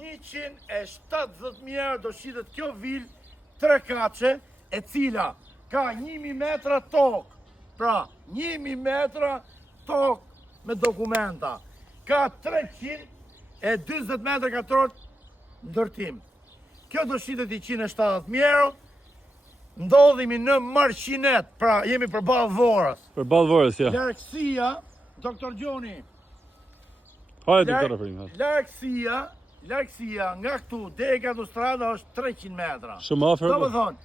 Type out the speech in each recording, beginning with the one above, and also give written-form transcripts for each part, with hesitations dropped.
170.000 euro do shitet kjo vil 3 kaçe, e cila ka 1000 metra tokë. Pra, 1000 metra tokë me dokumenta. Ka 320 metra katror ndërtim. Kjo do shitet 170.000 euro. Ndodhemi në Marqinet, pra jemi përballë Vorës. Përballë Vorës, ja. Largësia, doktor Gjoni. Hajde, doktor Afrim. Largësia nga këtu deri ka autostrada është 300 metra. Shumë afër. Domethënë,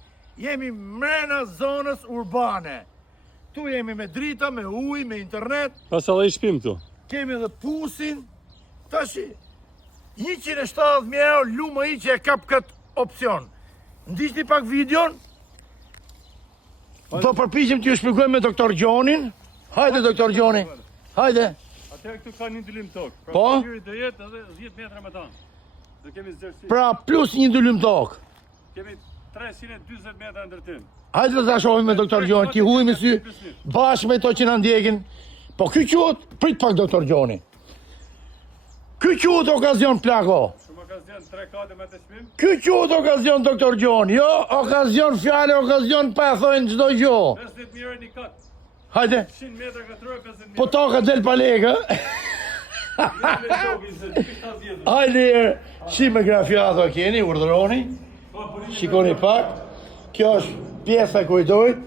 jemi mrena zonës urbane. Tu jemi me drita, me ujë, me internet. Pas edhe i shpim këtu. Kemi edhe pusin. Tashi 170.000 euro lumë i që e kap këtë opcion. Ndiqni pak videon. Do përpiqem t'ju shpjegoj me doktor Gjonin. Hajde doktor Gjoni. Hajde. Atëherë këtu ka një ndëlim tokë. Pra, Po? Njëri do jetë edhe 10 metra me tanë. Do kemi zërësi. Pra plus një ndëlim tokë. Kemi 320 metra ndërtim. Hajde të shohim me doktor Gjoni, ti hujmë sy bashkë me to që na ndjekin. Po ky quhet, prit pak doktor Gjoni. Ky quhet okazion plako. Shumë okazion 3 kate me të shpim. Ky quhet okazion doktor Gjoni. Jo, okazion fjalë, okazion pa thonë çdo gjë. 50.000 euro një kat. Hajde. 100 metra katror 50.000. Po toka del pa lekë. Hajde, si me grafiato keni, urdhëroni. Shikoni pak. Kjo është pjesa e koridorit.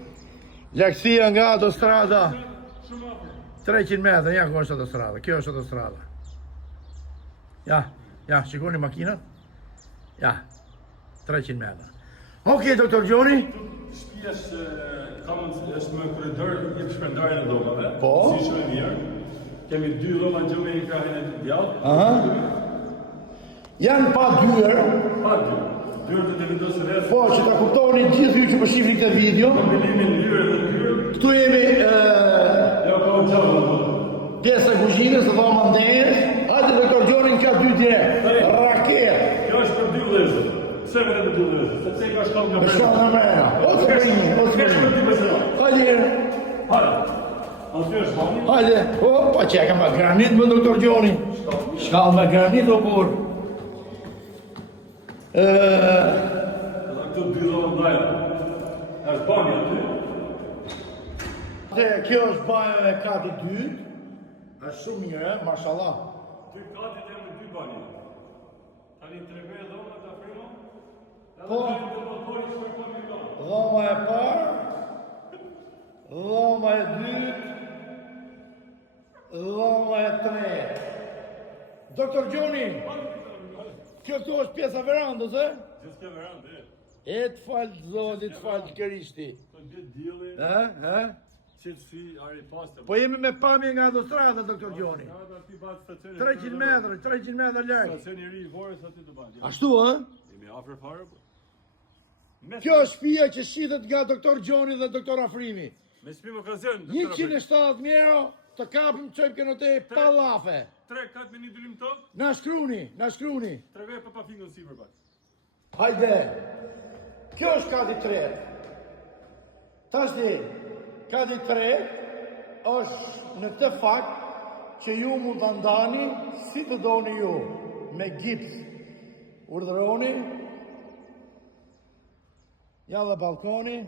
Lagësia nga autostrada 300 metra, ja ku është autostrada. Kjo është autostrada. Ja, shikoni makinat. Ja, 300 metra. Okej, doktor Gjoni. Shtëpia është me korridor i shpërndarje në dhomave. Po. Si shumë e mirë. Kemi 2 dhoma gjome i krahin e djallë. Aha. Janë pa dyer. Pa dy. Dyrë të vendosë rreth. Po, që ta kuptoni gjithë ju që po shihni këtë video. Kombinimin lyrë dhe dyrë. Këtu jemi Ja ka u gjallë. pjesa e kuzhinës, dhoma ndenjës. Hajde doktor Gjoni ka 2 dje. Raket. Kjo është për 2 vëllezër. Pse me të 2 vëllezër? Sepse i ka shkallë nga Me shkallë nga mrena. O të bëjnë, o të bëjnë. Hajde. Aty është bani. Hajde. O, pa që ka me granit më doktor Gjoni. Shkallë me granit o por. Edhe këtu 2 dhoma ndaja. Është bani aty. Kjo është baja e kati dytë. Është shumë mirë, mashallah. 2 katit e me 2 bani. Tani tregoj dhoma të afrimo. Po. Dhoma e parë, dhoma e dytë, dhoma e tretë. Doktor Gjoni, kjo këtu është pjesa verandës, e? Gjithë kjo verandë, E të falë zoti, të falë kërishti. Të gjithë djeli, E? qëtësi, ari pastë. Po jemi me pamje nga autostrada, doktor Gjoni. 300 metra largë. Stacioni i ri i Vorës aty të bani. Ashtu, e? Jemi afër fare. Kjo është shtëpia që shitet nga doktor Gjoni dhe doktor Afrimi. Me shpim okazion. 170.000 euro të kapim çojmë kënote pa llafe. 3 kat me një dylim tokë. Na shkruni. Tregoj pa fingun sipër pak. Hajde. Kjo është kati 3. Tash kati 3 është në të fakt që ju mund të ndani si të doni ju, me gips. Urdhëroni. Ja dhe balkoni.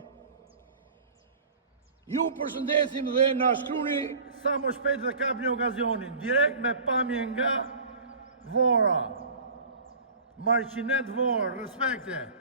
Ju përshëndesim dhe na shkruni sa më shpejt dhe kapni okazionin. Direkt me pamje nga Vora. Marqinet Vorë, respekte.